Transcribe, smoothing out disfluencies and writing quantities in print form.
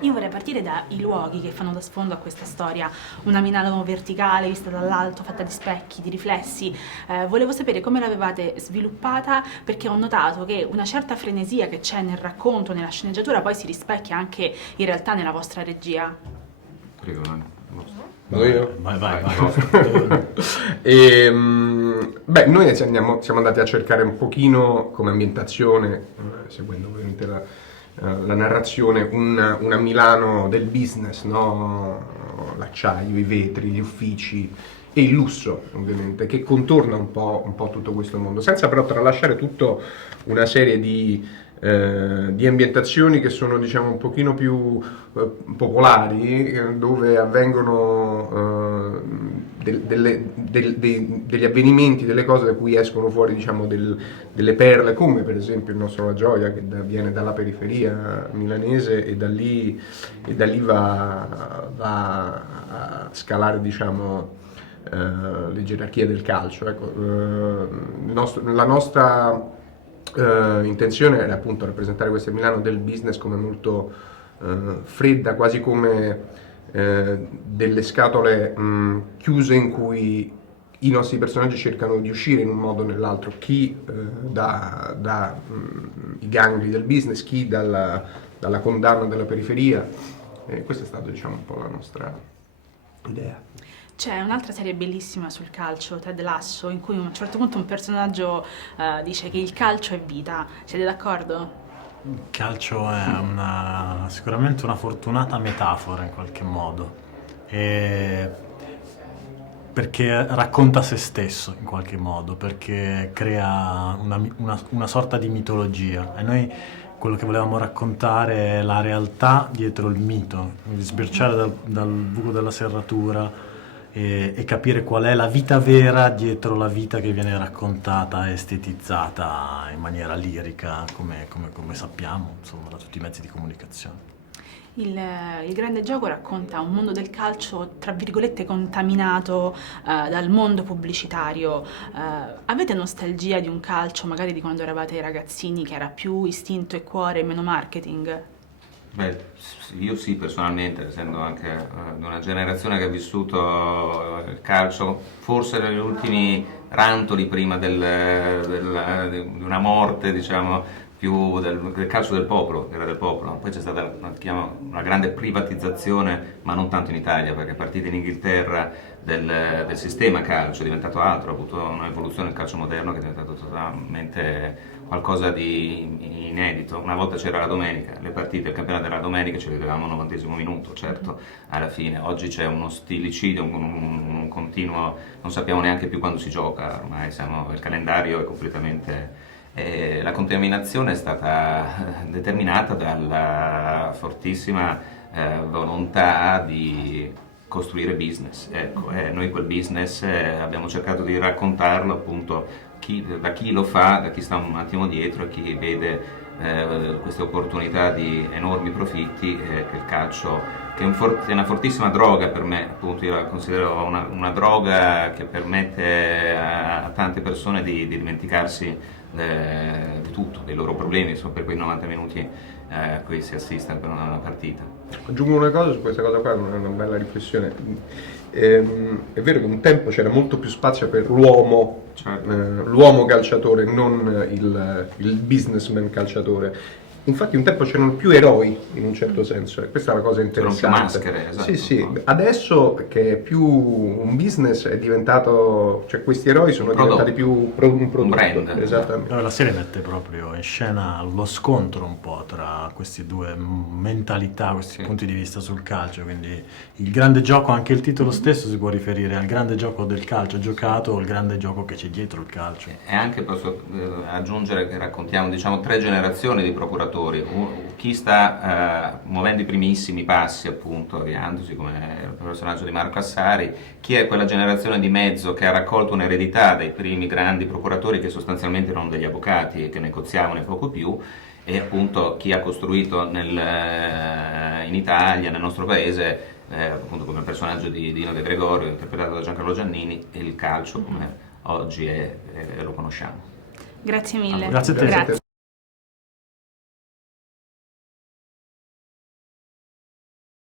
Io vorrei partire dai luoghi che fanno da sfondo a questa storia, una Milano verticale vista dall'alto, fatta di specchi, di riflessi. Volevo sapere come l'avevate sviluppata, perché ho notato che una certa frenesia che c'è nel racconto, nella sceneggiatura, poi si rispecchia anche in realtà nella vostra regia. Prego, Vado io? Vai. Noi siamo andati a cercare un pochino come ambientazione, seguendo ovviamente la narrazione, una Milano del business, no? L'acciaio, i vetri, gli uffici e il lusso, ovviamente, che contorna un po' tutto questo mondo, senza però tralasciare tutta una serie di ambientazioni che sono, diciamo, un pochino più popolari, dove avvengono degli avvenimenti, delle cose da cui escono fuori, diciamo, delle perle, come per esempio il nostro La Gioia, che viene dalla periferia milanese e da lì va a scalare, diciamo, le gerarchie del calcio. Ecco, la nostra intenzione era appunto rappresentare questa Milano del business come molto fredda, quasi come delle scatole chiuse in cui i nostri personaggi cercano di uscire in un modo o nell'altro, chi da i gangli del business, chi dalla condanna della periferia. Questa è stata, diciamo, un po' la nostra idea. C'è un'altra serie bellissima sul calcio, Ted Lasso, in cui a un certo punto un personaggio dice che il calcio è vita. Siete d'accordo? Il calcio è sicuramente una fortunata metafora in qualche modo, perché racconta se stesso in qualche modo, perché crea una sorta di mitologia, e noi quello che volevamo raccontare è la realtà dietro il mito, sbirciare dal buco della serratura e capire qual è la vita vera dietro la vita che viene raccontata e estetizzata in maniera lirica, come sappiamo, insomma, da tutti i mezzi di comunicazione. Il grande gioco racconta un mondo del calcio, tra virgolette, contaminato dal mondo pubblicitario. Avete nostalgia di un calcio, magari di quando eravate ragazzini, che era più istinto e cuore e meno marketing? Beh, io sì, personalmente, essendo anche di una generazione che ha vissuto il calcio, forse negli ultimi rantoli prima di una morte, diciamo, più del calcio del popolo, che era del popolo. Poi c'è stata una grande privatizzazione, ma non tanto in Italia, perché è partita in Inghilterra del sistema calcio, è diventato altro, ha avuto un'evoluzione del calcio moderno che è diventato totalmente qualcosa di inedito. Una volta c'era la domenica, le partite, il campionato della domenica ce le vedevamo al 90° minuto, certo, alla fine. Oggi c'è uno stilicidio, un continuo, non sappiamo neanche più quando si gioca, ormai il calendario è completamente... la contaminazione è stata determinata dalla fortissima volontà di costruire business. Ecco, noi quel business abbiamo cercato di raccontarlo appunto da chi lo fa, da chi sta un attimo dietro e chi vede queste opportunità di enormi profitti, che il calcio, che è una fortissima droga per me, appunto io la considero una droga che permette a tante persone di dimenticarsi di tutto, dei loro problemi, insomma, per quei 90 minuti a cui si assiste per una partita. Aggiungo una cosa su questa cosa qua, una bella riflessione. È vero che un tempo c'era molto più spazio per l'uomo, Certo. L'uomo calciatore, non il businessman calciatore. Infatti un tempo c'erano più eroi in un certo senso, e questa è la cosa interessante. C'erano più maschere, esatto. Sì. Adesso che è più un business è diventato, cioè questi eroi sono diventati più un prodotto. Un brand. Esattamente. Allora, la serie mette proprio in scena lo scontro un po' tra queste due mentalità, questi punti di vista sul calcio, quindi il grande gioco, anche il titolo stesso si può riferire al grande gioco del calcio giocato o il grande gioco che c'è dietro il calcio. E anche posso aggiungere che raccontiamo, diciamo, 3 generazioni di procuratori. Chi sta muovendo i primissimi passi, appunto, avviandosi come il personaggio di Marco Assari, chi è quella generazione di mezzo che ha raccolto un'eredità dai primi grandi procuratori che sostanzialmente erano degli avvocati e che negoziavano e poco più, e appunto chi ha costruito in Italia, nel nostro paese, appunto come il personaggio di Dino De Gregorio, interpretato da Giancarlo Giannini, e il calcio come oggi lo conosciamo. Grazie mille. Grazie a te. Grazie.